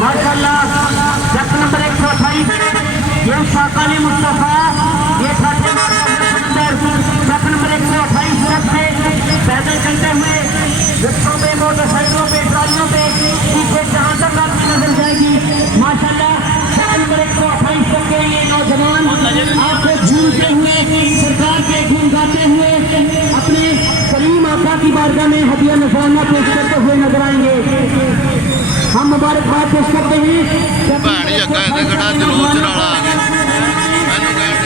माशाअल्लाह चक्र नंबर 128 ये शाकाली मुस्तफा ये चक्र नंबर 128 से पैदल चलते हुए रिक्शों पे मोटरसाइकिलों पे ट्रालियों पे पीछे जहाँ तक आपकी नजर जाएगी माशाअल्लाह चक्र नंबर 128 तक के ये नौजवान आपको झूमते हुए सरकार के धूम गाते हुए अपने करीम आका की बारगाह में हदिया नजराना पेश करते हुए नजर आएंगे। हम मुबारकबाद पेश करते हैं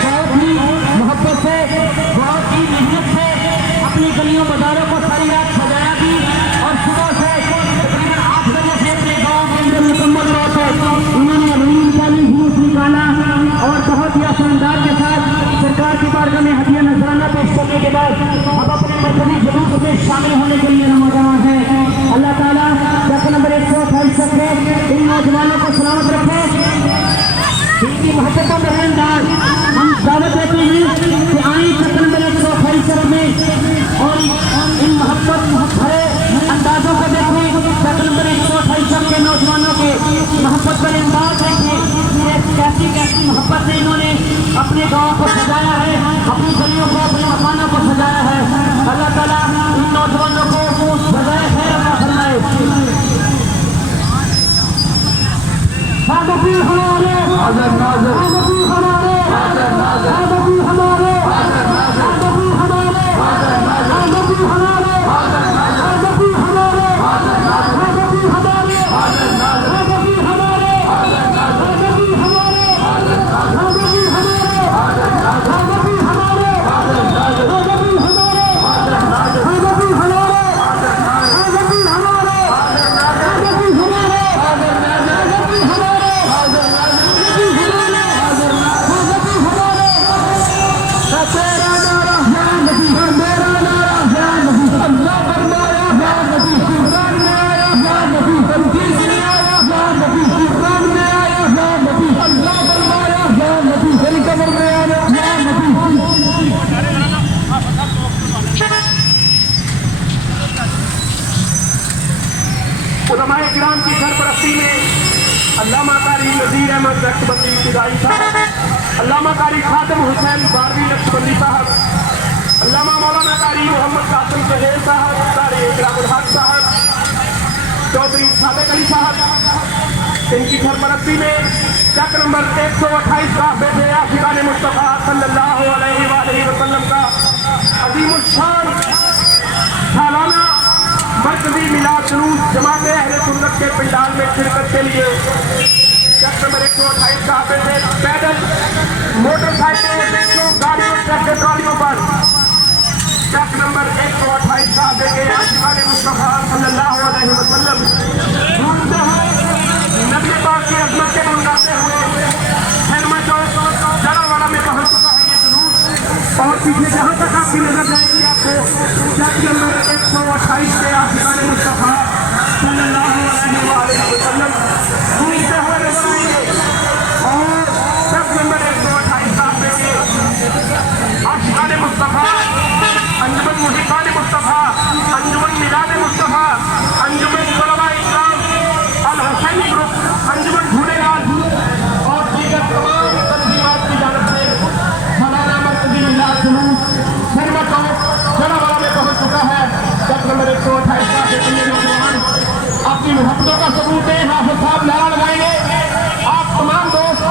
बहुत ही मोहब्बत से बहुत ही मेहनत से अपनी गलियों बाजारों को सारी रात सजाया भी और सुबह से तकरीबन 8 बजे से अपने गाँव के अंदर मुकम्मल तौर पर उन्होंने रंगीन निकाली जुलूस निकाला और बहुत ही शानदार के साथ सरकार की बारगाह में हदिया नजराना पेश करने के बाद अब अपने मजहबी जुलूस में शामिल होने के लिए रवाना है। अल्लाह ताला चक्र नंबर 128 तक इन नौजवानों को सलामत रखे। इनकी मोहब्बतों में रहमदार हम दावत देते हैं कि आए चक्र नंबर 128 तक में और इन मोहब्बत भरे अंदाजों को देखें। चक्र नंबर 128 तक के नौजवानों के मोहब्बत भरे अंदाज देखें। कैसी कैसी मोहब्बत से इन्होंने अपने गाँव को सजाया है, अपनी गलियों को अपने मकानों को सजाया है। अल्लाह ताला इन नौजवानों को बजाय खैर अता फरमाए। सादती हमारे सादती हमारे सादती हमारे सादती हमारे सादती हमारे सादती हमारे सादती हमारे सादती हमारे उलमाए किराम की सरपरस्ती में अल्लामा कारी नज़ीर अहमद नक्शबंदी इब्तिदाई साहब, अल्लामा कारी खातिम हुसैन बारवी नक्शबंदी साहब, अल्लामा मौलाना कारी मोहम्मद कासिम जहेर साहब, कारी इकरामुल हक साहब, चौधरी सादिक अली साहब, इनकी सरपरस्ती में चक्र नंबर 128 का बेटे आशिकाने मुस्तफा सल्लल्लाहु अलैहि वसल्लम का अजीमुल शान सालाना मरकज़ी मिलाद जुलूस जमात अहले सुन्नत के पंडाल में शिरकत के लिए शख्स नंबर 128 का पे पैदल मोटरसाइकिल गाड़ियों ट्रक ट्रॉलियों पर शख्स नंबर 128 का पे के आशिकाने मुस्तफा सल्लल्लाहु अलैहि वसल्लम घूमते हुए नबी पाक की अज़मत के गुनगाते हुए खैरमा चौक जड़ावाला में पहुंच चुका है ये जुलूस। और पीछे जहां तक आपकी नजर जाएगी आपको शख्स नंबर 128 के आशिकाने मुस्तफा सल्लल्लाहु अलैहि वसल्लम घूमते हुए नजर आएंगे। और शख्स नंबर 128 का पे के आशिकाने मुस्तफा अंजुमन मुहिब्बान मुस्तफा अंजुमन मिलाद मुस्तफा अंजुमन तलबा इस्लाम अल हुसैनी ग्रुप अंजुमन झूलेलाल और दीगर तमाम तंजीमात की जानिब से मौलाना मरकजी मिलाद जुलूस खैरमा चौक जड़ावाला में पहुंच चुका है। शख्स नंबर 128 का पे नौजवान अपनी मोहब्बतों का सबूत दें, हाफिज साहब नारा लगाएंगे, आप तमाम दोस्त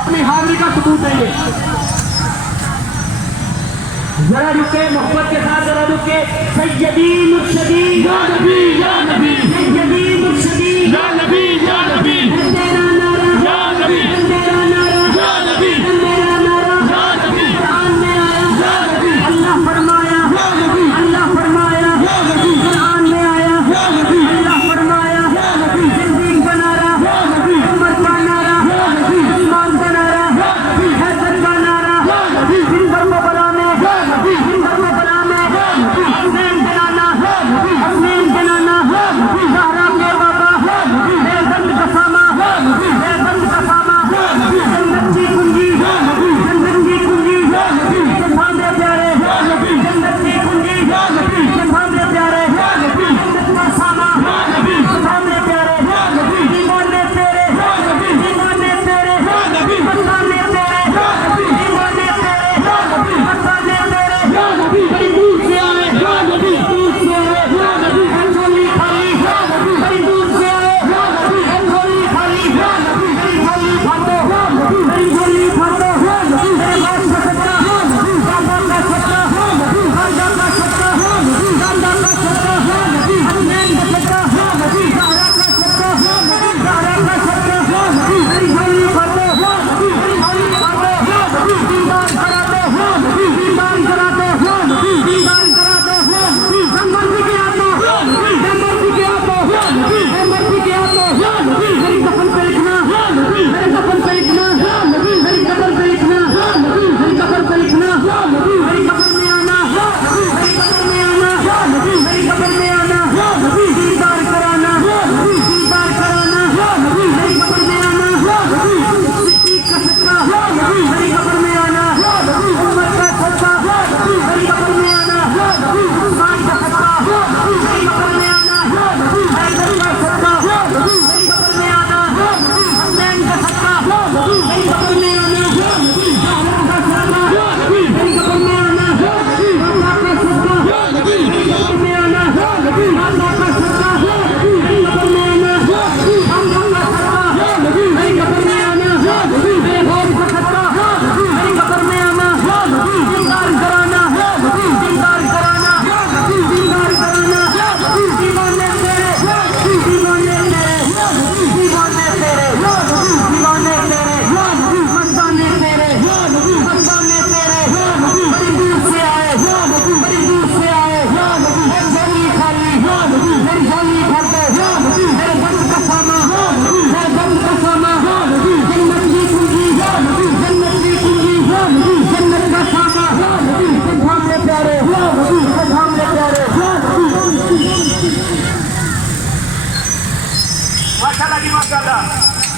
अपनी हाजिरी का सबूत देंगे। जरा रुके, मोहब्बत के साथ जरा रुके। सैयदी मुर्शदी या नबी या नबी, सैयदी मुर्शदी या नबी या नबी, तेरा नारा या नबी, तेरा नारा या नबी, तेरा नारा या नबी, कुरान में आया या नबी, अल्लाह फरमाया या नबी, अल्लाह फरमाया या नबी, कुरान में आया या नबी, अल्लाह फरमाया या नबी, जिंदगी का नारा या नबी, उम्मत का नारा या नबी, ईमान का नारा या नबी, हैदर का नारा या नबी, जिंदर को बनाने जिंदर को बनाने हसनैन बनाना हसनैन बनाना ज़हरा के बाबा बेगंद कसामा बेगंद कसामा जन्नत की कुंजी जन्नत की कुंजी भांदे प्यारे जन्नत की कुंजी भांदे प्यारे जन्नत का सामा भांदे प्यारे दीवाने तेरे दीवाने तेरे बसाने तेरे दीवाने तेरे बसाने तेरे बड़ी दूर से आए दूर से आए अंगोली खाली बड़ी दूर से आए अंगोली खाली बड़ी गोली फाटो बड़ी गोली फाटो मेरे बाप का सच्चा दादा का सच्चा दादा का सच्चा दादा का सच्चा हसनैन का सच्चा ज़हरा का सच्चा ज़हरा का सच्चा बड़ी गोली फाटो बड़ी गोली फाटो दीदार करा दो दीदार करा दो दीदार करा दो जंगल की आत्मा जंगल की आत्मा जंगल की आत्मा मेरी कफन पे लिखना मेरे कफन पे लिखना मेरी कफन पे लिखना मेरी कफन पे लिखना मेरी कफन में आना मेरी कफन में आना मेरी कफन में आना दीदार कराना दीदार कराना मेरी कफन में आना सिद्दीक का सच्चा मेरी कफन में आना उम्मत का सच्चा मेरी कफन में आना उस्मान का सच्चा मेरी कफन में आना हैदर का सच्चा मेरी कफन में आना हसनैन का सच्चा मेरी कफन में आना ज़हरा का सच्चा मेरी कफन में आना अल्लाह का सच्चा मेरी कफन में आना अल्लाह का सच्चा मेरी कफन में आना अल्लाह का सच्चा मेरी कफन में आना बेगौर का सच्चा मेरी कफन में आना दीदार कराना दीदार कराना दीदार कराना दीवाने तेरे दीवाने तेरे दीवाने तेरे दीवाने तेरे मस्ताने तेरे मस्ताने तेरे बड़ी दूर से आए बड़ी दूर से आए मेरी झोली खाली मेरी झोली भर दो मेरे बंद का सामा मेरे बंद का सामा जन्नत की कुंजी जन्नत की कुंजी जन्नत का सामा भामले प्यारे भामले प्यारे माशाल्लाह जी माशाल्लाह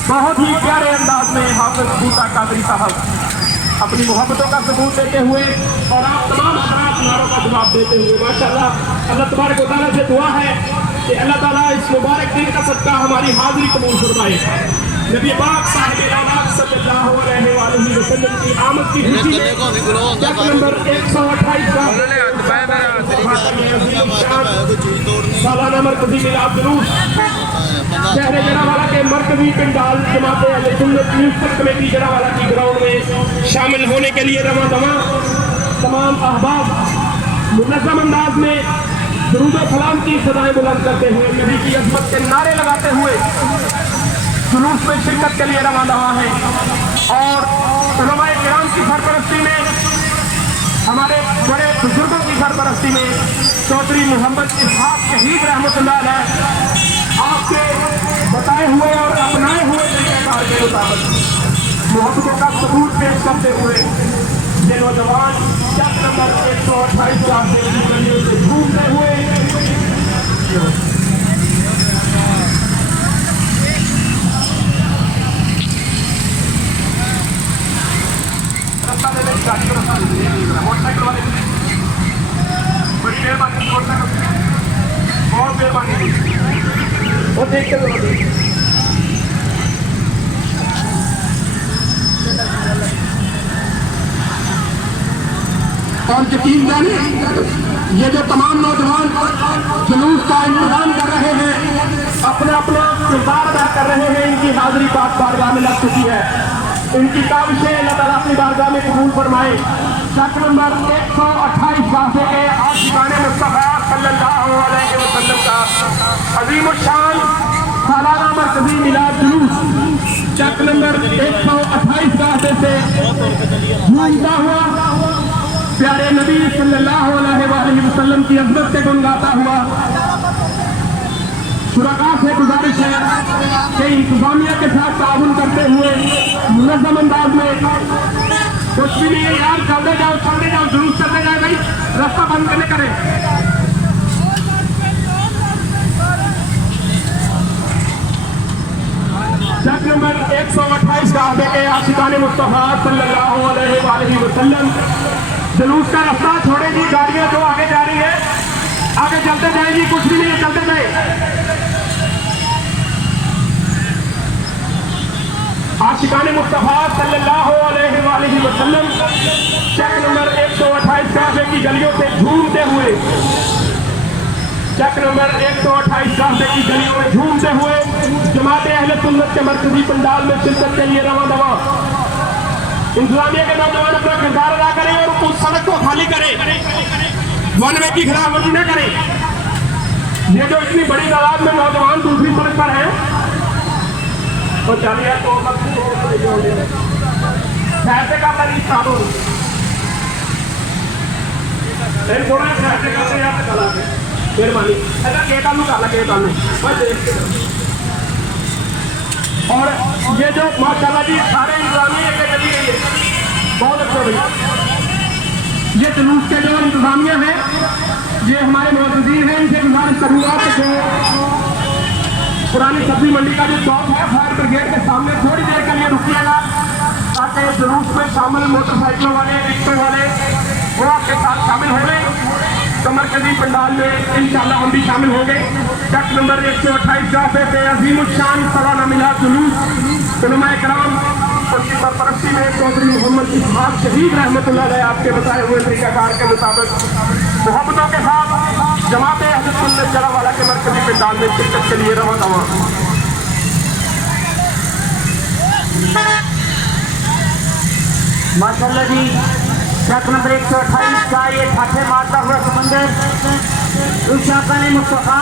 बहुत ही प्यारे अंदाज में हाफिज बूटा कादरी साहब अपनी मोहब्बतों का सबूत देते हुए और आप तमाम हज़रात नारों का जवाब देते हुए माशाल्लाह अल्लाह तबारक व तआला से दुआ है कि अल्लाह ताला इस मुबारक दिन का सदका हमारी हाजिरी कबूल फरमाए। नबी पाक साहिब औलाद सल्लल्लाहु अलैहि वसल्लम की आमद की खुशी में शख्स नंबर 128 का सालाना मरकजी मिलाद जुलूस शहर जड़ावाला के मरकजी पंडाल जमात अहले सुन्नत म्यूजिक कमेटी जड़ावाला की ग्राउंड में शामिल होने के लिए रवां दवा तमाम अहबाब मुनज़्ज़म अंदाज में दुरूद और सलाम की सदाएं बुलंद करते हुए, नबी की अज़मत के नारे लगाते हुए जुलूस में शिरकत के लिए रवाना है। और उलमाए किराम की सरपरस्ती में, हमारे बड़े बुजुर्गों की सरपरस्ती में चौधरी मोहम्मद इसहाक शहीद रहमतुल्लाह अलैह आपके बताए हुए और अपनाए हुए तरीक़ेकार के मुताबिक मोहब्बतों का सबूत पेश करते हुए ये नौजवान चक नंबर 128 से घूमते हुए मोटरसाइकिल वाले बड़ी मेहरबानी, बहुत मेहरबानी वो देखते और यकीन जाने ये जो तमाम नौजवान जुलूस का इंतजाम कर रहे हैं, अपना अपना किरदार अदा कर रहे हैं, इनकी हाजिरी पाक बारगाह में लग चुकी है। इनकी काविशें अल्लाह ताला अपनी बारगाह में कबूल फरमाए। चक नंबर 128 गाफे के आशिकाने मुस्तफा सल्लल्लाहु अलैहि वसल्लम का अज़ीमुश्शान सालाना मरकज़ी मिलाद जुलूस चक नंबर 128 गाफे से गूंजता हुआ प्यारे नबी सल्लल्लाहु अलैहि वसल्लम की अज़मत से गुनगाता हुआ शुरका से गुजारिश है कि इंतजामिया के साथ ताउन करते हुए मुनज़्ज़म अंदाज में, कुछ भी नहीं है यार, चलते जाओ जुलूस चलते जाए भाई, रास्ता बंद करने करें। चक नंबर 128 का के आशिकाने मुस्तफा सल्लल्लाहु अलैहि वसल्लम जुलूस का रास्ता छोड़ेगी, गाड़ियां जो आगे जा रही है आगे चलते जाएगी, कुछ भी नहीं है, चलते जाए। आशिकाने मुस्तफा सल्लल्लाहु अलैहि वसल्लम चक नंबर 128 काफे की गलियों से झूमते हुए, चक नंबर 128 काफे की गलियों में झूमते हुए जमाते अहले सुन्नत के मरकजी पंडाल में शिरकत के लिए रवां दवा। इंतजामिया के नौजवान अपना किरदार अदा करें और उस सड़क को खाली करें, वन वे की खिलाफवर्जी न करें। ये जो इतनी बड़ी तादाद में नौजवान दूसरी सड़क पर हैं, तो चलिए तो पैसे का मरीज चालू थोड़ा पैसे करते यार चला के मेहरबानी ऐसा केटा में काला केटा में बस देखते। और ये जो माशाल्लाह जी सारे इंतजामिया के जरिए बहुत अच्छा भैया, ये जुलूस के जो इंतजामिया है, ये हमारे मौजूदीन हैं, इनसे गुजारिश करूँगा कि जो पुरानी सब्जी मंडी का जो चौक है फायर ब्रिगेड के सामने थोड़ी देर के लिए रुकिएगा, ताकि जुलूस में शामिल मोटरसाइकिलों वाले, रिक्शे वाले वो आपके साथ शामिल हो गए। तो मरकजी पंडाल में इंशाअल्लाह हम भी शामिल होंगे। चक नंबर 128 गाफे से अज़ीमुश्शान सालाना मिलाद जुलूस उलमाए किराम उनकी सरपरस्ती में चौधरी मोहम्मद इसहाक शहीद रहमतुल्लाह अलैह आपके बताए हुए तरीक़ाकार के मुताबिक मोहब्बतों के साथ जमाते अहले सुन्नत जलावाला के मरकजी पंडाल में शिरकत के लिए रवां दवा। माशाअल्लाह जी, चक नंबर 128 का ये ठाठे मारता हुआ समंदर उशाकाने मुस्तफा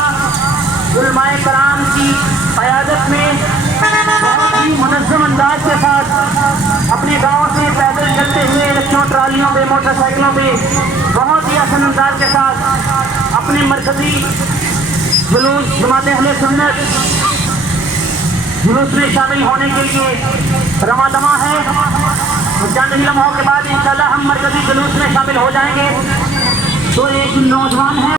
उलमाए कराम की क़यादत में बहुत ही मुनज़्ज़म अंदाज के साथ अपने गाँव से पैदल चलते हुए रिक्शों, ट्रालियों में, मोटरसाइकिलों में बहुत ही आसान अंदाज के साथ अपने मरकजी जुलूस जमात अहले सुन्नत जुलूस में शामिल होने के लिए रवां दवा है। चंद ही लम्हों के बाद इंशाअल्लाह हम मरकजी जुलूस में शामिल हो जाएंगे। तो एक नौजवान है